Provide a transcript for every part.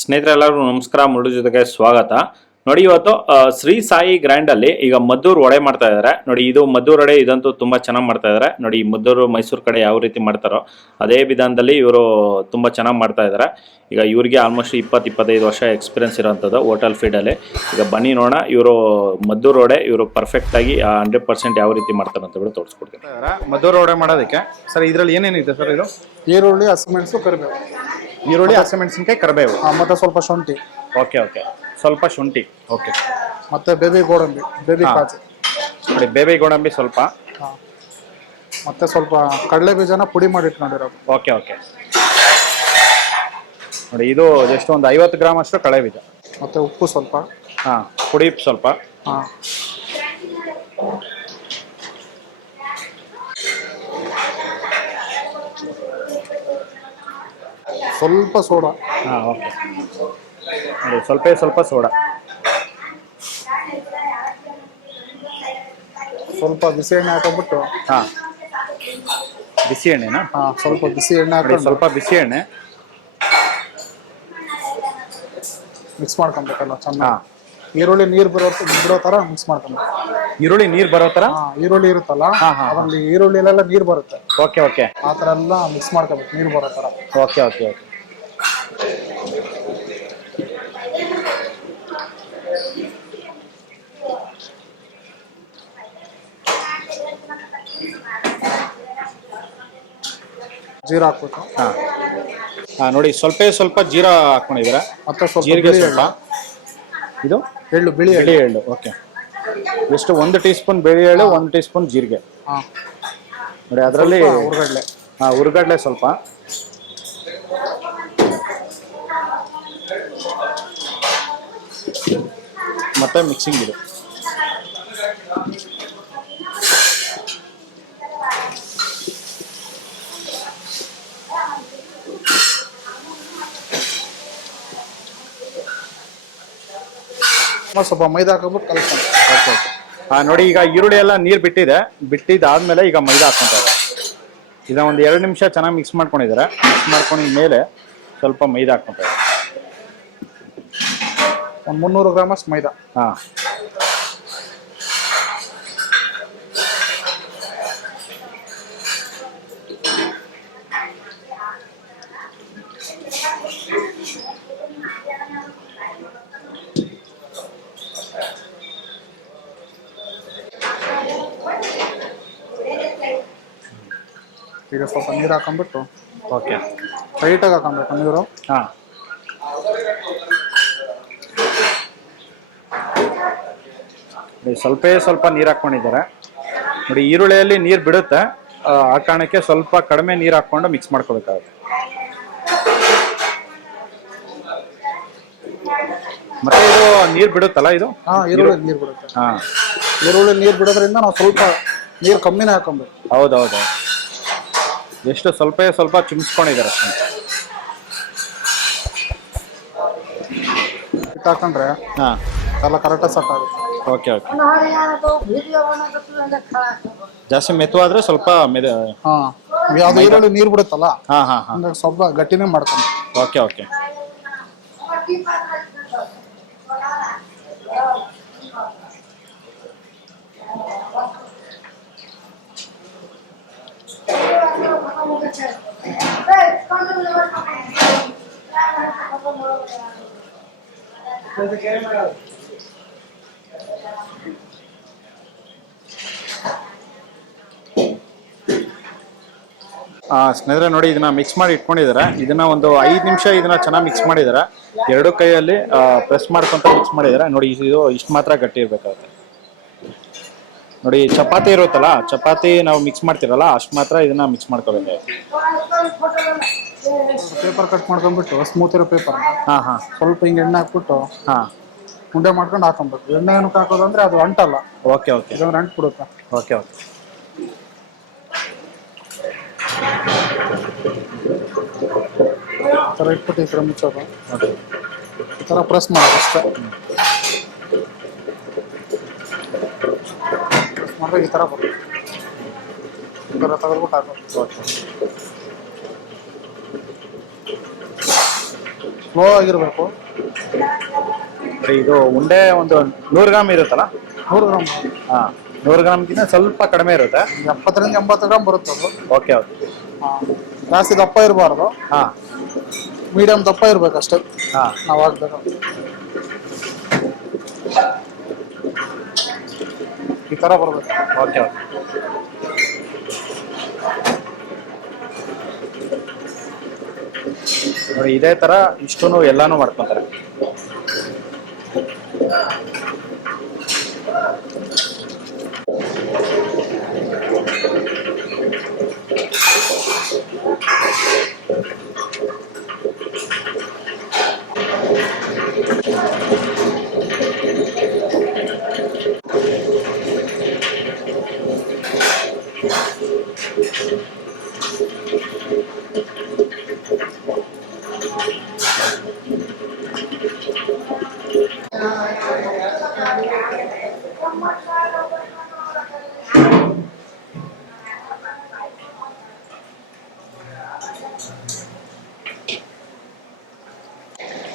ಸ್ನೇಹಿತರೆ ಎಲ್ಲರಿಗೂ ನಮಸ್ಕಾರ. ಮುರುಳು ಜೊತೆಗೆ ಸ್ವಾಗತ. ನೋಡಿ, ಇವತ್ತು ಶ್ರೀ ಸಾಯಿ ಗ್ರ್ಯಾಂಡ್ ಅಲ್ಲಿ ಈಗ ಮದ್ದೂರು ವಡೆ ಮಾಡ್ತಾ ಇದ್ದಾರೆ. ನೋಡಿ, ಇದು ಮದ್ದೂರು ವಡೆ, ಇದಂತೂ ತುಂಬಾ ಚೆನ್ನಾಗಿ ಮಾಡ್ತಾ ಇದ್ದಾರೆ. ನೋಡಿ, ಮದ್ದೂರು ಮೈಸೂರು ಕಡೆ ಯಾವ ರೀತಿ ಮಾಡ್ತಾರೋ ಅದೇ ವಿಧಾನದಲ್ಲಿ ಇವರು ತುಂಬಾ ಚೆನ್ನಾಗಿ ಮಾಡ್ತಾ ಇದ್ದಾರೆ. ಈಗ ಇವರಿಗೆ ಆಲ್ಮೋಸ್ಟ್ 20-25 ವರ್ಷ ಎಕ್ಸ್ಪೀರಿಯನ್ಸ್ ಇರೋಂಥದ್ದು ಹೋಟೆಲ್ ಫೀಲ್ಡಲ್ಲಿ. ಈಗ ಬನ್ನಿ ನೋಡೋಣ ಇವರು ಮದ್ದೂರು ವಡೆ ಇವರು ಪರ್ಫೆಕ್ಟ್ ಆಗಿ 100% ಯಾವ ರೀತಿ ಮಾಡ್ತಾರೆ ಅಂತ ಬಿಟ್ಟು ತೋರಿಸ್ಕೊಡ್ತೀನಿ. ಮದ್ದೂರು ವಡೆ ಮಾಡೋದಕ್ಕೆ ಸರ್ ಇದರಲ್ಲಿ ಏನೇನಿದೆ ಸರ್? ಇದು ಈರುಳ್ಳಿ, ಹಸಿಮೆಣಸು, ಕರಿಬೇವು. ಈರುಳ್ಳಿ, ಹಸಿಮೆಣಸಿನಕಾಯಿ, ಕರಿಬೇವು, ಮತ್ತೆ ಸ್ವಲ್ಪ ಶುಂಠಿ. ಓಕೆ ಓಕೆ, ಸ್ವಲ್ಪ ಶುಂಠಿ. ಓಕೆ, ಮತ್ತೆ ಬೇಬಿ ಗೋಡಂಬಿ, ಬೇಬಿ ಕಾಜು. ನೋಡಿ, ಬೇಬಿ ಗೋಡಂಬಿ ಸ್ವಲ್ಪ. ಮತ್ತೆ ಸ್ವಲ್ಪ ಕಡಲೆ ಬೀಜನ ಪುಡಿ ಮಾಡಿ ಇಟ್ಕೊಂಡಿರೋದು. Okay okay. ನೋಡಿ, ಇದು ಜಸ್ಟ್ ಒಂದು 50 ಗ್ರಾಮ್ ಅಷ್ಟು ಕಡಲೆ ಬೀಜ. ಮತ್ತೆ ಉಪ್ಪು ಸ್ವಲ್ಪ. ಪುಡಿ ಸ್ವಲ್ಪ. ಸ್ವಲ್ಪ ಸೋಡಾ. ಓಕೆ. ನೋಡಿ, ಸ್ವಲ್ಪ ಸೋಡಾ. ಸ್ವಲ್ಪ ಬಿಸಿ ಎಣ್ಣೆ ಹಾಕೊಂಡ್ಬಿಟ್ಟು. ಬಿಸಿ ಎಣ್ಣೆನಾ? ಸ್ವಲ್ಪ ಬಿಸಿ ಎಣ್ಣೆ ಹಾಕೊಂಡು ಸ್ವಲ್ಪ ಬಿಸಿ ಎಣ್ಣೆ ಮಿಕ್ಸ್ ಮಾಡ್ಕೊಬೇಕಲ್ಲ ಚೆನ್ನಾಗಿ. ಈರುಳ್ಳಿ ನೀರು ಬಿಡೋ ತರ ಮಿಕ್ಸ್ ಮಾಡ್ಕೊಬೇಕು. ಈರುಳ್ಳಿ ನೀರು ಬರೋ ತರ? ಈರುಳ್ಳಿ ಇರುತ್ತಲ್ಲ, ಅದ್ರಲ್ಲಿ ಈರುಳ್ಳಿಲೆಲ್ಲ ನೀರು ಬರುತ್ತೆ. Okay okay. ಆ ತರ ಎಲ್ಲ ಮಿಕ್ಸ್ ಮಾಡ್ಕೋಬೇಕು, ನೀರು ಬರೋ ತರ. Okay okay okay. ಜೀರಾ ಹಾಕ್ಬೇಕು. ನೋಡಿ, ಸ್ವಲ್ಪ ಜೀರಾ ಹಾಕೊಂಡಿದ್ದೀರಾ. ಮತ್ತೆ ಸ್ವಲ್ಪ ಜೀರಿಗೆ ಸ್ವಲ್ಪ. ಇದು ಎಳ್ಳು, ಬಿಳಿ ಎಳ್ಳು. ಓಕೆ. ಎಷ್ಟು? 1 ಟೀ ಸ್ಪೂನ್ ಬಿಳಿ ಎಳ್ಳು, 1 ಟೀ ಸ್ಪೂನ್ ಜೀರಿಗೆ. ನೋಡಿ, ಅದರಲ್ಲಿ ಹುರ್ಗಡ್ಲೆ. ಹುರ್ಗಡ್ಲೆ ಸ್ವಲ್ಪ. ಮತ್ತೆ ಮಿಕ್ಸಿಂಗ್ ಇದು. ಸ್ವಲ್ಪ ಮೈದಾ ಹಾಕೊಂಡ್ಬಿಟ್ಟು ಕಲಿಸ್ಕೊಂಡು. Okay okay. ನೋಡಿ, ಈಗ ಈರುಳ್ಳಿ ಎಲ್ಲ ನೀರು ಬಿಟ್ಟಿದ್ದಾದ್ಮೇಲೆ ಈಗ ಮೈದಾ ಹಾಕ್ಕೊಂತಾರೆ. ಇದನ್ನ ಒಂದು 2 ನಿಮಿಷ ಚೆನ್ನಾಗಿ ಮಿಕ್ಸ್ ಮಾಡ್ಕೊಂಡಿದ್ದಾರೆ. ಮಿಕ್ಸ್ ಮಾಡ್ಕೊಂಡಿದ ಮೇಲೆ ಸ್ವಲ್ಪ ಮೈದಾ ಹಾಕ್ಕೊಂತಾರೆ. ಒಂದು 300 ಗ್ರಾಮ್ ಅಷ್ಟು ಮೈದಾ. ಈಗ ಸ್ವಲ್ಪ ನೀರು ಹಾಕೊಂಡ್ಬಿಟ್ಟು. ಓಕೆ. ಟೈಟಾಗಿ ಹಾಕೊಬೇಕು ನೀರು. ಸ್ವಲ್ಪ ನೀರು ಹಾಕ್ಕೊಂಡಿದ್ದಾರೆ. ನೋಡಿ, ಈರುಳ್ಳಿಯಲ್ಲಿ ನೀರು ಬಿಡುತ್ತೆ. ಆ ಕಾರಣಕ್ಕೆ ಸ್ವಲ್ಪ ಕಡಿಮೆ ನೀರು ಹಾಕ್ಕೊಂಡು ಮಿಕ್ಸ್ ಮಾಡ್ಕೋಬೇಕಾಗುತ್ತೆ. ಮತ್ತೆ ಇದು ನೀರು ಬಿಡುತ್ತಲ್ಲ ಇದು? ಈರುಳ್ಳಿ ನೀರು ಬಿಡುತ್ತೆ. ಈರುಳ್ಳಿ ನೀರು ಬಿಡೋದ್ರಿಂದ ನಾವು ಸ್ವಲ್ಪ ನೀರು ಕಮ್ಮಿನೇ ಹಾಕೊಬೇಕು. ಹೌದೌದು. ಎಷ್ಟು? ಸ್ವಲ್ಪ ಚುಮ್ಸ್ಕೊಂಡಿದ್ದಾರೆ ಅಷ್ಟೇ. ಹಾಕೊಂಡ್ರೆ ಎಲ್ಲ ಕರೆಕ್ಟಾಗಿ ಸೆಟ್ ಆಗುತ್ತೆ. Okay okay. ಜಾಸ್ತಿ ಮೆತ್ತವಾದ್ರೆ ಸ್ವಲ್ಪ ಯಾವ್ದು ಈರುಳ್ಳಿ ನೀರು ಬಿಡುತ್ತಲ್ಲ, ಹಂಗಾಗಿ ಸ್ವಲ್ಪ ಗಟ್ಟಿನೇ ಮಾಡ್ಕೊಂಡು. Okay okay. ಸ್ನೇಹಿತರೆ, ನೋಡಿ, ಇದನ್ನ ಮಿಕ್ಸ್ ಮಾಡಿ ಇಟ್ಕೊಂಡಿದ್ದಾರೆ. ಇದನ್ನ ಒಂದು 5 ನಿಮಿಷ ಇದನ್ನ ಚೆನ್ನಾಗಿ ಮಿಕ್ಸ್ ಮಾಡಿದ್ದಾರೆ. 2 ಕೈಯಲ್ಲಿ ಪ್ರೆಸ್ ಮಾಡ್ಕೊಂತ ಮಿಕ್ಸ್ ಮಾಡಿದ್ದಾರೆ. ನೋಡಿ, ಇದು ಇಷ್ಟು ಮಾತ್ರ ಗಟ್ಟಿ ಇರ್ಬೇಕಾಗುತ್ತೆ. ನೋಡಿ, ಚಪಾತಿ ಇರುತ್ತಲ್ಲ, ಚಪಾತಿ ನಾವು ಮಿಕ್ಸ್ ಮಾಡ್ತಿರಲ್ಲ, ಅಷ್ಟು ಮಾತ್ರ ಇದನ್ನ ಮಿಕ್ಸ್ ಮಾಡ್ಕೋಬೇಕಾಗುತ್ತೆ. ಪೇಪರ್ ಕಟ್ ಮಾಡ್ಕೊಂಡ್ಬಿಟ್ಟು, ಸ್ಮೂತ್ ಇರೋ ಪೇಪರ್ ಸ್ವಲ್ಪ ಹಿಂಗೆ ಎಣ್ಣೆ ಹಾಕ್ಬಿಟ್ಟು ಉಂಡೆ ಮಾಡ್ಕೊಂಡು ಹಾಕೊಬೇಕು. ಎಣ್ಣೆ ಏನಕ್ಕೆ ಹಾಕೋದಂದ್ರೆ ಅದು ಅಂಟಲ್ಲ. Okay okay. ಇದಂದ್ರೆ ಅಂಟು ಬಿಡುತ್ತೆ. Okay okay. ಈ ಥರ ಇಟ್ಬಿಟ್ಟು ಈ ಥರ ಮುಚ್ಚೋದು. ಈ ಥರ ಪ್ರೆಸ್ ಮಾಡೋದು ಅಷ್ಟೇ. ಪ್ರೆಸ್ ಮಾಡಿದ್ರೆ ಈ ಥರ ಬರುತ್ತೆ. ಈ ಥರ ತೆಗೆದ್ಬಿಟ್ಟು ಹಾಕೋದು. ಸ್ಲೋ ಆಗಿರಬೇಕು. ಇದು ಉಂಡೆ ಒಂದು 100 ಗ್ರಾಮ್ ಇರುತ್ತಲ್ಲ? 100 ಗ್ರಾಮ್. ಹಾಂ, 100 ಗ್ರಾಮ್ಗಿಂತ ಸ್ವಲ್ಪ ಕಡಿಮೆ ಇರುತ್ತೆ. 70ರಿಂದ 80 ಗ್ರಾಮ್ ಬರುತ್ತೆ ಅದು. Okay okay. ಜಾಸ್ತಿ ದಪ್ಪ ಇರಬಾರ್ದು, ಹಾಂ ಮೀಡಿಯಂ ದಪ್ಪ ಇರ್ಬೇಕು ಅಷ್ಟೇ ಹಾಂ. ನಾವು ಹಾಕ್ಬೇಕು. ಈ ಥರ ಬರಬೇಕು. Okay okay. ನೋಡಿ ಇದೇ ಥರ ಇಷ್ಟೂ ಎಲ್ಲಾನು ಮಾಡ್ಕೊತಾರೆ.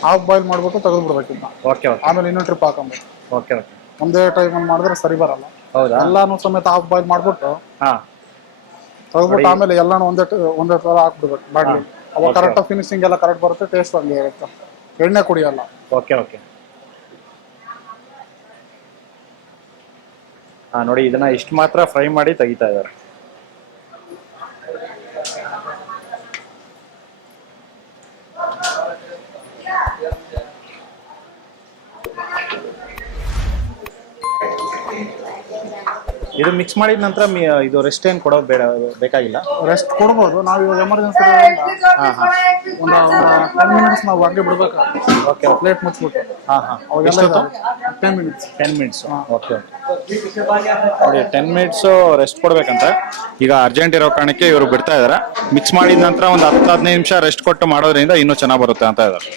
ಹಾಫ್ ಬಾಯ್ಲ್ ಮಾಡ್ಬಿಟ್ಟು ತೆಗೆದು ಬಿಡ್ಬೇಕಿನ್ನ. Okay okay. ಆಮೇಲೆ ಇನ್ನೊಂದು ಟ್ರಿಪ್ ಹಾಕೊಬೇಕು. Okay okay. ಒಂದೇ ಟೈಮಲ್ಲಿ ಮಾಡಿದ್ರೆ ಸರಿ ಬರಲ್ಲ. ಹೌದಾ? ಎಲ್ಲಾನು ಸಮೇತ ಹಾಫ್ ಬಾಯ್ಲ್ ಮಾಡ್ಬಿಟ್ಟು ಹಾಂ ತೆಗೆದ್ಬಿಟ್ಟು ಆಮೇಲೆ ಎಲ್ಲಾನು ಒಂದೇ ಥರ ಹಾಕ್ಬಿಡ್ಬೇಕು ಬಾಡ್ಲಿ. ಅವಾಗ ಕರೆಕ್ಟಾಗಿ ಫಿನಿಶಿಂಗ್ ಎಲ್ಲ ಕರೆಕ್ಟ್ ಬರುತ್ತೆ, ಟೇಸ್ಟ್ ಹಂಗೆ ಇರುತ್ತೆ, ಎಣ್ಣೆ ಕುಡಿಯಲ್ಲ. Okay okay. ಹಾಂ ನೋಡಿ ಇದನ್ನ ಇಷ್ಟು ಮಾತ್ರ ಫ್ರೈ ಮಾಡಿ ತೆಗಿತಾ ಇದ್ದಾರೆ. ಇದು ಮಿಕ್ಸ್ ಮಾಡಿದ ನಂತರ ಇದು ರೆಸ್ಟ್ ಏನು ಕೊಡೋದು ಬೇಕಾಗಿಲ್ಲ? ರೆಸ್ಟ್ ಕೊಡ್ಬೋದು. ನಾವು ಇವಾಗ ಎಮರ್ಜೆನ್ಸಿ ಹಾಂ ಹಾಂ. ಒಂದು 10 ಮಿನಿಟ್ಸ್ ನಾವು ಹಂಗೆ ಬಿಡ್ಬೇಕಾಗುತ್ತೆ. ಓಕೆ. ಪ್ಲೇಟ್ ಮುಚ್ಚಿಬಿಟ್ಟು. ಹಾಂ ಹಾಂ. ಅವಾಗೆಲ್ಲ 10 ಮಿನಿಟ್ಸ್. 10 ಮಿನಿಟ್ಸು. Okay okay. ನೋಡಿ 10 ಮಿನಿಟ್ಸು ರೆಸ್ಟ್ ಕೊಡ್ಬೇಕಂತ. ಈಗ ಅರ್ಜೆಂಟ್ ಇರೋ ಕಾರಣಕ್ಕೆ ಇವರು ಬಿಡ್ತಾ ಇದ್ದಾರೆ. ಮಿಕ್ಸ್ ಮಾಡಿದ ನಂತರ ಒಂದು 10-15 ನಿಮಿಷ ರೆಸ್ಟ್ ಕೊಟ್ಟು ಮಾಡೋದ್ರಿಂದ ಇನ್ನೂ ಚೆನ್ನಾಗಿ ಬರುತ್ತೆ ಅಂತ ಇದ್ದಾರೆ.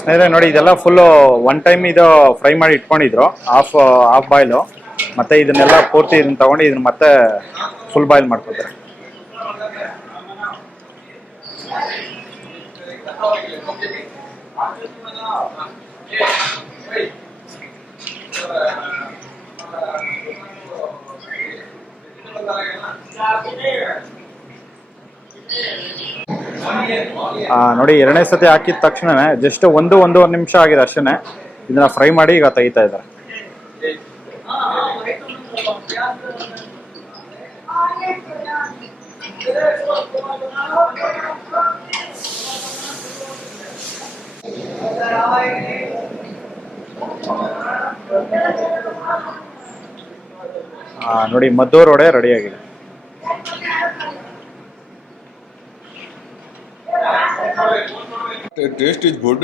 ಸ್ನೇಹಿತರೆ ನೋಡಿ ಇದೆಲ್ಲ ಫುಲ್ಲು ಒನ್ ಟೈಮ್ ಇದು ಫ್ರೈ ಮಾಡಿ ಇಟ್ಕೊಂಡಿದ್ರು, ಹಾಫ್ ಬಾಯ್ಲು. ಮತ್ತೆ ಇದನ್ನೆಲ್ಲ ಪೂರ್ತಿ ಇದನ್ನ ತಗೊಂಡು ಇದನ್ನ ಮತ್ತೆ ಫುಲ್ ಬಾಯ್ಲ್ ಮಾಡ್ಕೊತಾರೆ. ನೋಡಿ ಎರಡನೇ ಸತಿ ಹಾಕಿದ ತಕ್ಷಣ ಜಸ್ಟ್ 1-1.5 ನಿಮಿಷ ಆಗಿದೆ ಅಷ್ಟೇ. ಇದನ್ನ ಫ್ರೈ ಮಾಡಿ ಈಗ ತೆಗಿತಾ ಇದ್ದಾರೆ. ನೋಡಿ ಮದ್ದೂರು ವಡೆ ರೆಡಿ ಆಗಿದೆ. The taste is good.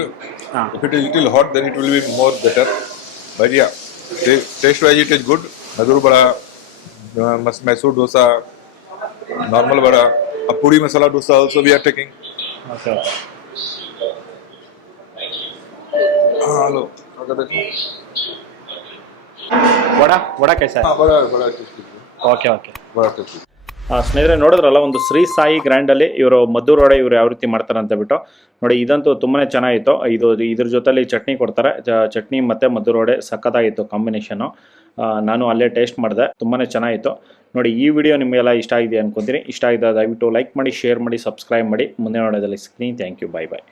If it is little hot, then it will be more better. But yeah, taste wise it is good. Madur bada, Mysore dosa, normal bada, a puri masala dosa also we are taking. Okay. Hello. Vada ಕೈಸಾ? Bada tasty. Okay okay. Bada tasty. ಸ್ನೇಹಿತರೆ ನೋಡಿದ್ರಲ್ಲ, ಒಂದು ಶ್ರೀ ಸಾಯಿ ಗ್ರ್ಯಾಂಡಲ್ಲಿ ಇವರು ಮದ್ದೂರು ವಡೆ ಇವರು ಯಾವ ರೀತಿ ಮಾಡ್ತಾರೆ ಅಂತ ಬಿಟ್ಟು ನೋಡಿ. ಇದಂತೂ ತುಂಬಾ ಚೆನ್ನಾಗಿತ್ತು. ಇದ್ರ ಜೊತೆಲಿ ಚಟ್ನಿ ಕೊಡ್ತಾರೆ. ಚಟ್ನಿ ಮತ್ತು ಮದ್ದೂರು ವಡೆ ಸಖತ್ತಾಗಿತ್ತು ಕಾಂಬಿನೇಷನು. ನಾನು ಅಲ್ಲೇ ಟೇಸ್ಟ್ ಮಾಡಿದೆ, ತುಂಬಾ ಚೆನ್ನಾಗಿತ್ತು. ನೋಡಿ ಈ ವಿಡಿಯೋ ನಿಮಗೆಲ್ಲ ಇಷ್ಟ ಆಗಿದೆ ಅನ್ಕೊಂತೀನಿ. ಇಷ್ಟ ಆಗಿದೆ ದಯವಿಟ್ಟು ಲೈಕ್ ಮಾಡಿ, ಶೇರ್ ಮಾಡಿ, ಸಬ್ಸ್ಕ್ರೈಬ್ ಮಾಡಿ. ಮುಂದೆ ನೋಡೋದಲ್ಲಿ ಸಿಗ್ತೀನಿ. Thank you. Bye bye.